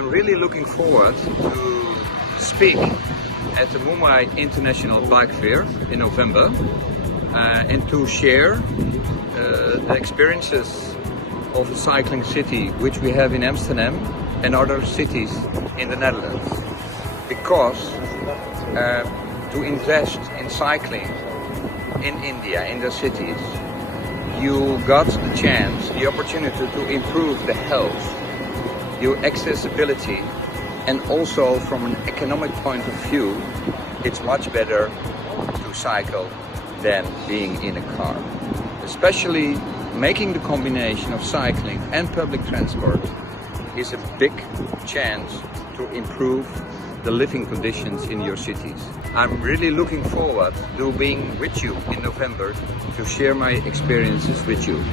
I'm really looking forward to speak at the Mumbai International Bike Fair in November and to share the experiences of a cycling city which we have in Amsterdam and other cities in the Netherlands. Because to invest in cycling in India, in the cities, you got the chance, the opportunity to improve the health, your accessibility, and also from an economic point of view, it's much better to cycle than being in a car. Especially making the combination of cycling and public transport is a big chance to improve the living conditions in your cities. I'm really looking forward to being with you in November to share my experiences with you.